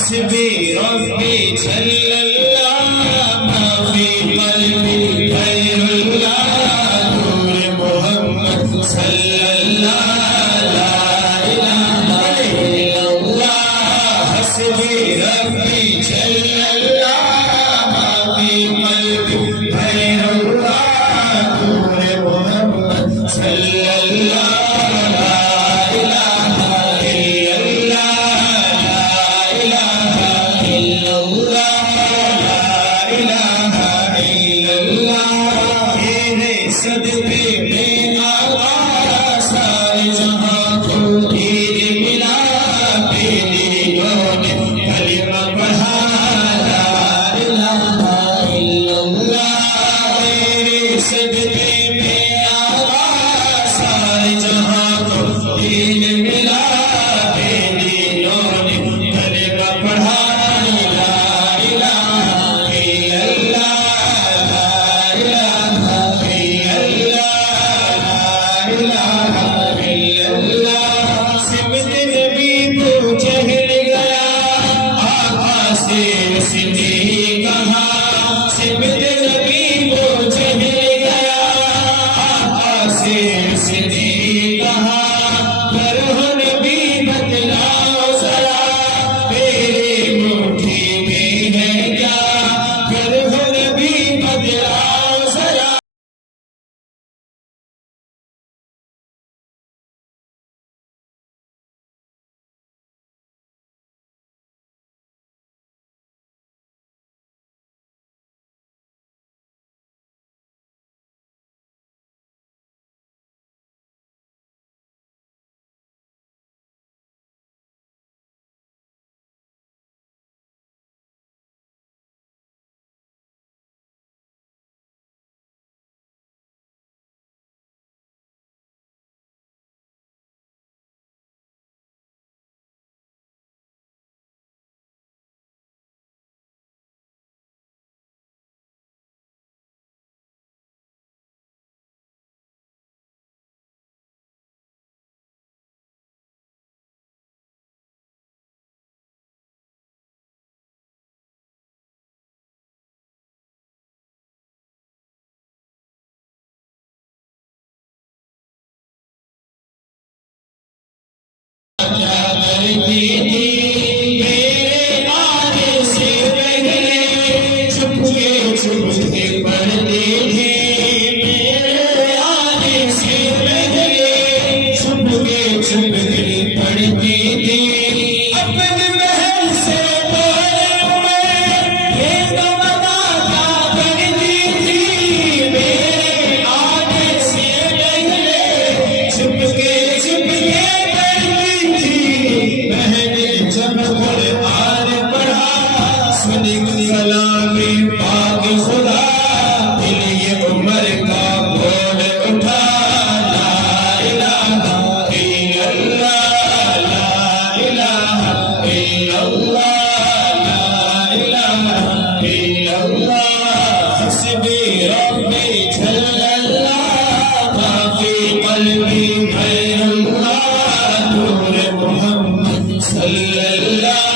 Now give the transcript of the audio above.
हस्बी रब्बी जल्लल्लाह मा फी क़ल्बी गैरुल्लाह नूर मोहम्मद सल्लल्लाह ला इलाहा इल्लल्लाह हस्बी रब्बी जल्लल्लाह मा फी क़ल्बी गैरुल्लाह नूर मोहम्मद सल्लल्लाह सदके में आका सारे जहां को ईद मिला बेलियों ने कलिमा पढ़ा ला इलाहा इल्लल्लाह तेरे सदके में आका सारे जहां को ईद मिला बेलियों ने कलिमा पढ़ा ला इलाहा इल्लल्लाह सिमत नबी को चहल गया आका से उसने कहा सिमत नबी को चहल गया आका से उसने कहा करो नबी बतलाओ जरा मेरे मुट्ठी में है क्या करो नबी बतलाओ जरा छुपके पढ़ते थे मेरे आने से पहले छुपके पढ़ते थे अपने महल से बोले मैं ये तो बता क्या करती थी मेरे आने से पहले छुपके पढ़ती थी मैंने जब कुरान पढ़ा सुन कलाम पाक खुदा दिल ये उमर का बोल उठा ला इलाहा इल्लल्लाह ला इलाहा इल्लल्लाह ला इलाहा इल्लल्लाह हस्बी रब्बी जल्लल्लाह मा फी क़ल्बी गैरुल्लाह नूर मोहम्मद सल्लल्लाह